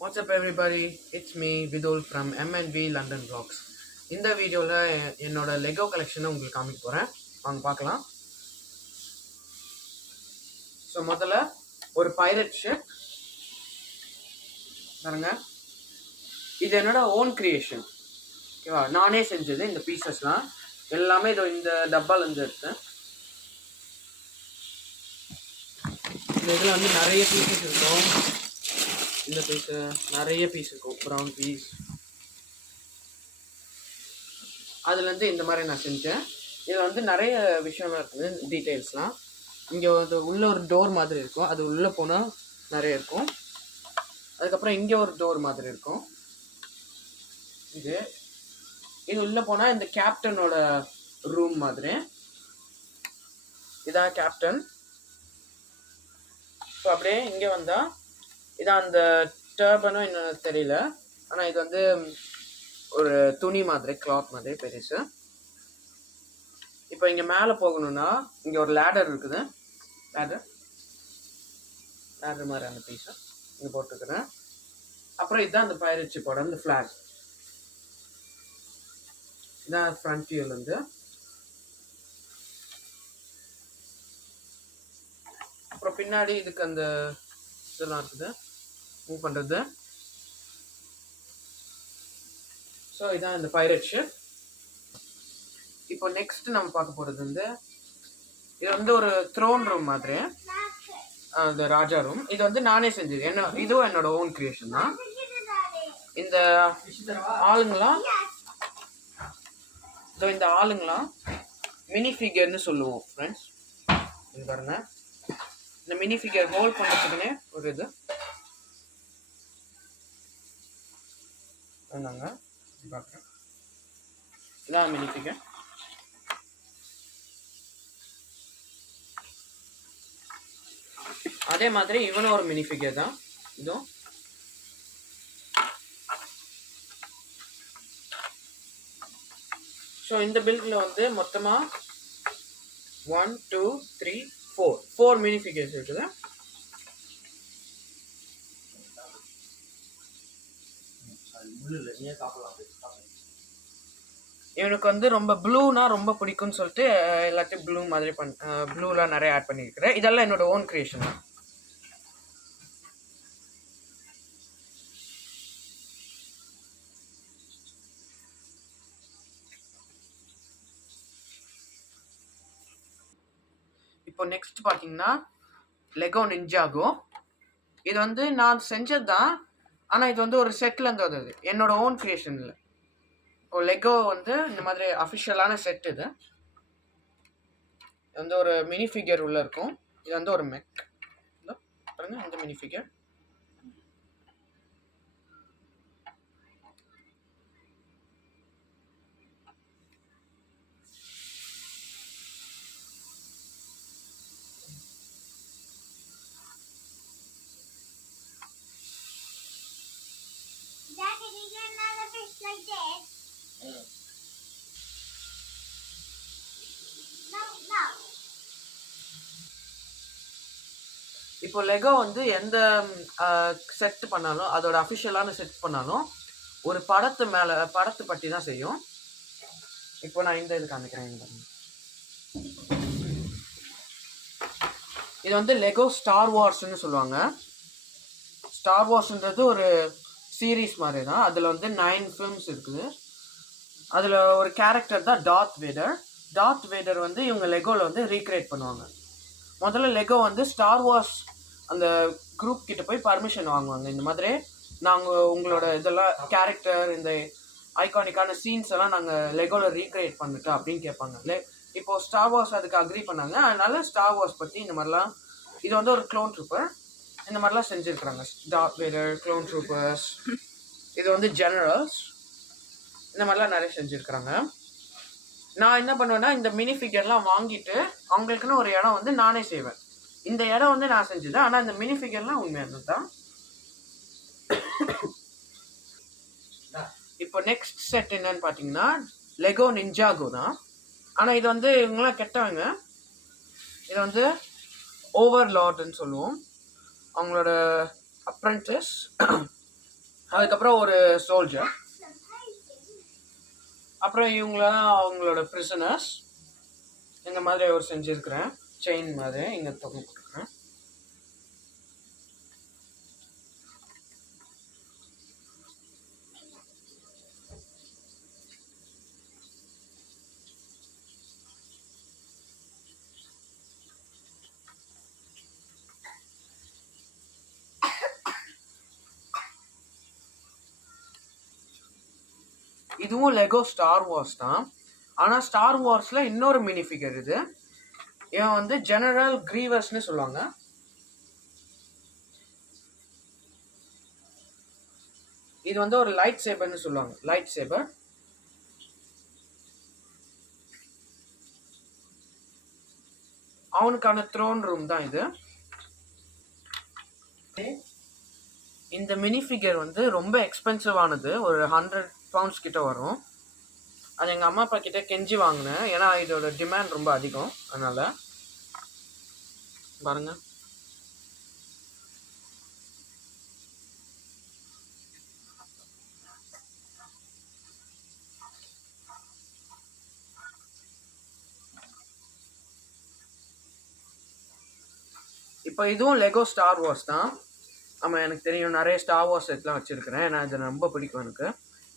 What's up everybody? It's me Vidul from MNV London Vlogs. இந்த வீடியோவில் என்னோட Lego கலெக்ஷனை உங்களுக்கு காமிக்க போகிறேன். வாங்க பார்க்கலாம். ஸோ முதல்ல ஒரு பைரட் ஷிப் பாருங்க. இது என்னோட ஓன் கிரியேஷன். ஓகேவா, நானே செஞ்சது. இந்த பீசஸ்லாம் எல்லாமே இதோ இந்த டப்பாலேருந்து எடுத்தேன். இந்த இதில் வந்து நிறைய பீசஸ் இருக்கும். இந்த பீஸு நிறைய பீஸ் இருக்கும், ப்ரௌன் பீஸ். அதுலேருந்து இந்த மாதிரி நான் செஞ்சேன். இதில் வந்து நிறைய விஷயம்லாம் இருக்குது, டீட்டெயில்ஸ்லாம். இங்கே வந்து உள்ளே ஒரு டோர் மாதிரி இருக்கும், அது உள்ளே போனால் நிறைய இருக்கும். அதுக்கப்புறம் இங்கே ஒரு டோர் மாதிரி இருக்கும். இது உள்ளே போனால் இந்த கேப்டனோட ரூம் மாதிரி. இதான் கேப்டன். ஸோ அப்படியே இங்கே வந்தால் இதான் அந்த டர்பனும் இன்னும் தெரியல, ஆனால் இது வந்து ஒரு துணி மாதிரி, கிளாத் மாதிரி பெருசு. இப்போ இங்கே மேலே போகணும்னா இங்கே ஒரு லேடர் இருக்குது. லேடர் மாதிரி அந்த பீஸை இங்கே போட்டுக்கிறேன். அப்புறம் இதுதான் அந்த பைரட் ஷிப்போட அந்த ஃப்ளாக். இதான் ஃப்ரண்ட் வியூலேருந்து. அப்புறம் பின்னாடி இதுக்கு அந்த இதெல்லாம் இருக்குது, மூவ் பண்ணுறது. ஸோ இதான் இந்த பைரட் ஷிப். இப்போ நெக்ஸ்ட் நம்ம பார்க்க போகிறது வந்து இது வந்து ஒரு த்ரோன் ரூம் மாதிரி, அந்த ராஜா ரூம். இது வந்து நானே செஞ்சது, இதுவும் என்னோட ஓன் கிரியேஷன் தான். இந்த ஆளுங்களாம் மினி ஃபிகர்னு சொல்லுவோம் ஃப்ரெண்ட்ஸ். இது பாருங்க, இந்த மினி ஃபிகர் ஹோல்ட் பண்ணுறதுக்குன்னே ஒரு இது வந்தாங்க. பார்க்குறேன், இதான் மினி ஃபிகர். அதே மாதிரி இவனும் ஒரு மினி ஃபிகர் தான். இதுவும் ஸோ இந்த பில்டில் வந்து மொத்தமாக 1 2 3 4 மினி ஃபிகர்ஸ் இருக்குது. இவனுக்கு வந்து ரொம்ப ப்ளூனா ரொம்ப பிடிக்கும்னு சொல்லிட்டு எல்லாத்தையும் ப்ளூ மாதிரி ப்ளூலாம் நிறைய ஆட் பண்ணியிருக்கிறேன். இதெல்லாம் என்னோட ஓன் கிரியேஷன் தான். இப்போ நெக்ஸ்ட் பார்த்தீங்கன்னா லெகோ நிஞ்சாகோ. இது வந்து நான் செஞ்சது தான், ஆனால் இது வந்து ஒரு செட்லேருந்து வந்தது, என்னோட ஓன் கிரியேஷன் இல்லை. இப்போ லெகோ வந்து இந்த மாதிரி அஃபிஷியலான செட். இது வந்து ஒரு மினி ஃபிகர் உள்ளே இருக்கும். இது வந்து ஒரு மெக் பாருங்க, இந்த மினி ஃபிகர். இப்போ லெகோ வந்து எந்த செட் பண்ணாலும், அதோட அஃபிஷியலான செட் பண்ணாலும் ஒரு படத்தை பற்றி தான் செய்யும். இப்போ நான் இந்த இது காமிக்கிறேன். இது வந்து லெகோ ஸ்டார் வார்ஸ்ன்னு சொல்லுவாங்க. ஸ்டார் வார்ஸ்ன்றது ஒரு சீரீஸ் மாதிரி தான். அதில் வந்து 9 ஃபிலிம்ஸ் இருக்குது. அதில் ஒரு கேரக்டர் தான் டார்த் வேடர் வந்து இவங்க லெகோவில் வந்து ரீக்ரியேட் பண்ணுவாங்க. முதல்ல லெகோ வந்து ஸ்டார் வார்ஸ் அந்த குரூப் கிட்ட போய் பர்மிஷன் வாங்குவாங்க. இந்த மாதிரி நாங்கள் உங்களோட இதெல்லாம் கேரக்டர், இந்த ஐகானிக்கான சீன்ஸ் எல்லாம் நாங்கள் லெகோவில் ரீக்ரியேட் பண்ணிட்டோம் அப்படின்னு கேட்பாங்க. இப்போது ஸ்டார் வார்ஸ் அதுக்கு அக்ரி பண்ணாங்க. அதனால ஸ்டார் வார்ஸ் பற்றி இந்த மாதிரிலாம், இது வந்து ஒரு க்ளோன் ட்ரூப்பர், இந்த மாதிரிலாம் செஞ்சுருக்குறாங்க. டார்த் வேடர், க்ளோன் ட்ரூப்பர்ஸ், இது வந்து ஜெனரல்ஸ், இந்த மாதிரிலாம் நிறைய செஞ்சுருக்குறாங்க. நான் என்ன பண்ணுவேன்னா, இந்த மினி ஃபிகர்லாம் வாங்கிட்டு அவங்களுக்குன்னு ஒரு இடம் வந்து நானே செய்வேன். இந்த இடம் வந்து நான் செஞ்சது, ஆனால் இந்த மினி ஃபிகர்லாம் உண்மையானது தான். இப்போ நெக்ஸ்ட் செட் என்னன்னு பார்த்தீங்கன்னா லெகோ நிஞ்சாகோ தான். ஆனால் இது வந்து இவங்களாம் கெட்டவங்க. இது வந்து ஓவர்லார்டுன்னு சொல்லுவோம், அவங்களோட அப்ரெண்டிஸ். அதுக்கப்புறம் ஒரு சோல்ஜர். அப்புறம் இவங்களாம் அவங்களோட பிரிசனர்ஸ். இந்த மாதிரி ஒரு செஞ்சுருக்கிறேன், செயின் மாதிரி இங்கே தொங்க கொடுக்குறேன். இதுவும் லெகோ ஸ்டார் வார்ஸ் தான். ஆனால் ஸ்டார் வார்ஸில் இன்னொரு மினி ஃபிகர் இது. இவன் வந்து ஜெனரல் கிரீவர்ஸ்னு சொல்லுவாங்க. இது வந்து ஒரு லைட் சேபர்னு சொல்லுவாங்க, லைட் சேபர். அவனுக்கான த்ரோன் ரூம் தான் இது. இந்த மினி ஃபிகர் வந்து ரொம்ப எக்ஸ்பென்சிவானது, ஒரு 100 pounds கிட்ட வரும். அது எங்கள் அம்மா அப்பா கிட்ட கெஞ்சி வாங்கினேன், ஏன்னா இதோட டிமாண்ட் ரொம்ப அதிகம். அதனால பாருங்க, இப்போ இதுவும் லெகோ ஸ்டார் வார்ஸ் தான். ஆமாம், எனக்கு தெரியும், நிறைய ஸ்டார் வார்ஸ் செட்லாம் வச்சுருக்கிறேன், ஏன்னா இது ரொம்ப பிடிக்கும் எனக்கு.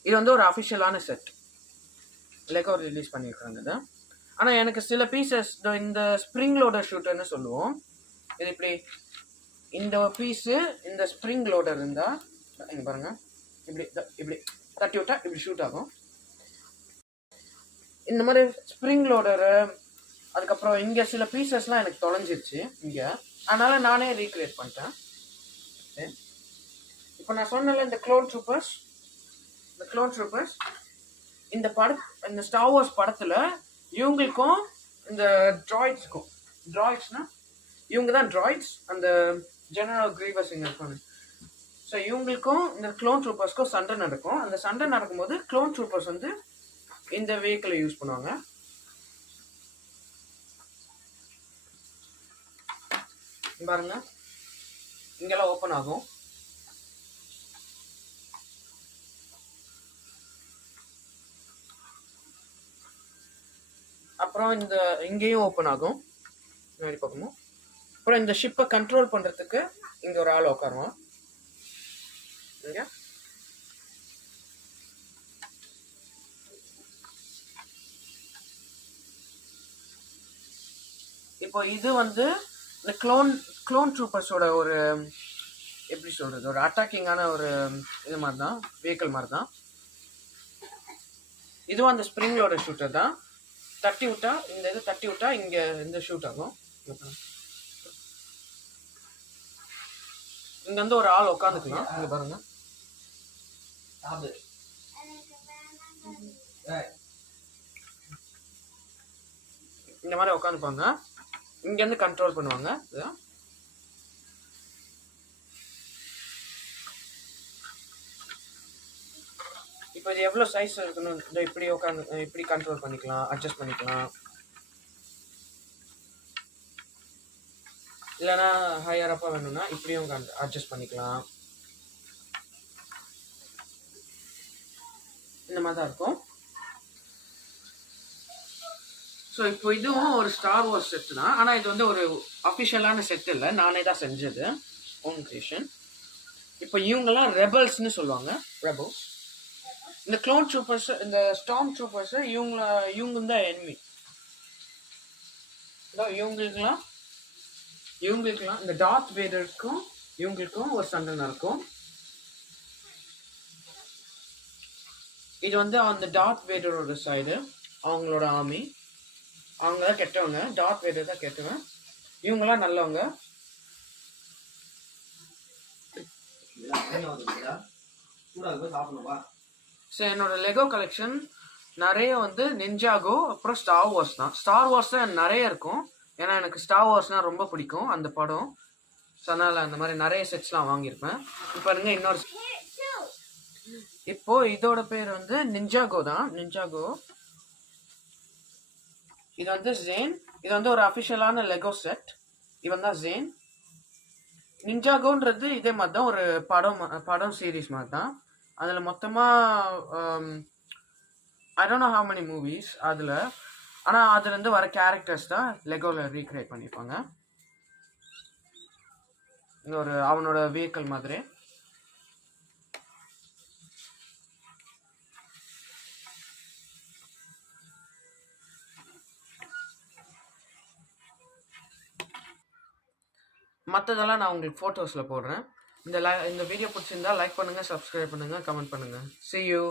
இது வந்து ஒரு அஃபிஷியலான செட், லெகோ ரிலீஸ் பண்ணியிருக்காங்க இது. ஆனால் எனக்கு சில பீசஸ், இந்த ஸ்ப்ரிங் லோடர் ஷூட்டர்னு சொல்லுவோம், இது இப்படி இந்த பீஸு, இந்த ஸ்ப்ரிங் லோடர் இருந்தால் இங்கே பாருங்கள், இப்படி இப்படி தட்டி விட்டா இப்படி ஷூட் ஆகும். இந்த மாதிரி ஸ்ப்ரிங் லோடரு. அதுக்கப்புறம் இங்கே சில பீசஸ்லாம் எனக்கு தொலைஞ்சிருச்சு இங்கே, அதனால் நானே ரீக்ரியேட் பண்ணிட்டேன். இப்போ நான் சொன்னல இந்த க்ளோன் ட்ரூப்பர்ஸ், இந்த இந்த ஸ்டார் வார்ஸ் படத்தில் இவங்களுக்கும் இந்த ட்ராய்ட்ஸுக்கும், ட்ராய்ட்ஸ்னா இவங்க தான் ட்ராய்ட்ஸ், அந்த ஜெனரல் கிரீவர்ஸ் இங்கே இருப்பாங்க. ஸோ இவங்களுக்கும் இந்த க்ளோன் ட்ரூப்பர்ஸ்க்கும் சண்டை நடக்கும். அந்த சண்டை நடக்கும்போது க்ளோன் ட்ரூப்பர்ஸ் வந்து இந்த வெஹிக்கிளை யூஸ் பண்ணுவாங்க. பாருங்க, இங்கெல்லாம் ஓப்பன் ஆகும். அப்புறம் இந்த இங்கேயும் ஓப்பன் ஆகும் முன்னாடி பக்கமும். அப்புறம் இந்த ஷிப்பை கண்ட்ரோல் பண்ணுறதுக்கு இங்கே ஒரு ஆள் உட்காருவோம். இங்கே இப்போ இது வந்து இந்த க்ளோன் ட்ரூப்பர்ஸோட ஒரு, எப்படி சொல்கிறது, ஒரு அட்டாக்கிங்கான ஒரு இது மாதிரி தான், வெஹிக்கிள் மாதிரி தான். இதுவும் அந்த ஸ்ப்ரிங்களோட ஷூட்டர் தான். தட்டி விட்டா, இந்த இது தட்டி விட்டா இங்கே இந்த ஷூட் ஆகும். இங்கே வந்து ஒரு ஆள் உட்காந்துக்கலாம். இங்கே பாருங்க, இந்த மாதிரி உட்காந்துப்பாங்க. இங்கேருந்து கண்ட்ரோல் பண்ணுவாங்க. இப்போ இது எவ்வளோ சைஸ் இருக்கணும், இப்படி உட்காந்து இப்படி கண்ட்ரோல் பண்ணிக்கலாம், அட்ஜஸ்ட் பண்ணிக்கலாம். இல்லைனா ஹையர் அப்பா வேணும்னா இப்படியும் அட்ஜஸ்ட் பண்ணிக்கலாம். இந்த மாதிரி தான் இருக்கும். ஸோ இப்போ இதுவும் ஒரு ஸ்டார் வார்ஸ் செட்டு தான். ஆனால் இது வந்து ஒரு அஃபிஷியலான செட் இல்லை, நானே தான் செஞ்சது, ஓன் கிரியேஷன். இப்போ இவங்கெல்லாம் ரெபல்ஸ்ன்னு சொல்லுவாங்க, ரெபல்ஸ். இந்த க்ளோன் ட்ரூப்பர்ஸ், இந்த ஸ்டார்ம் ட்ரூப்பர்ஸ், இவங்க தான் எனிமி. இவங்களுக்குலாம் இந்த டார்த் வேடருக்கும் இவங்களுக்கும் ஒரு சண்டை நடக்கும். இது வந்து அந்த டார்த் வேடரோட சைடு, அவங்களோட ஆர்மி. அவங்க தான் கெட்டவங்க, டார்த் வேடர் தான் கெட்டவன், இவங்களாம் நல்லவங்க. ஸோ என்னோட லெகோ கலெக்ஷன் நிறைய வந்து நிஞ்சாகோ, அப்புறம் ஸ்டார் வார்ஸ் தான். ஸ்டார் வார்ஸ் தான் நிறைய இருக்கும், ஏன்னா எனக்கு ஸ்டார் வார்ஸ்னால் ரொம்ப பிடிக்கும் அந்த படம். ஸோ அதனால் அந்த மாதிரி நிறைய செட்ஸ்லாம் வாங்கியிருப்பேன். இப்போ பாருங்க இன்னொரு, இப்போ இதோட பேர் வந்து நிஞ்சாகோ தான், நிஞ்சாகோ. இது வந்து ஜேன். இது வந்து ஒரு அஃபிஷியலான லெகோ செட். இவன் தான் ஜேன். நிஞ்சாகோன்றது இதே மாதிரி தான், ஒரு படம் சீரீஸ் மாதிரி தான். அதில் மொத்தமாக I don't know how many movies அதில். ஆனால் அதுலேருந்து வர கேரக்டர்ஸ் தான் லெகோவில் ரீக்ரியேட் பண்ணியிருப்பாங்க. ஒரு அவனோட வெஹிக்கிள் மாதிரி. மற்றதெல்லாம் நான் உங்களுக்கு ஃபோட்டோஸில் போடுறேன். இந்த வீடியோ பிடிச்சிருந்தா லைக் பண்ணுங்கள், சப்ஸ்கிரைப் பண்ணுங்கள், கமெண்ட் பண்ணுங்கள். See you.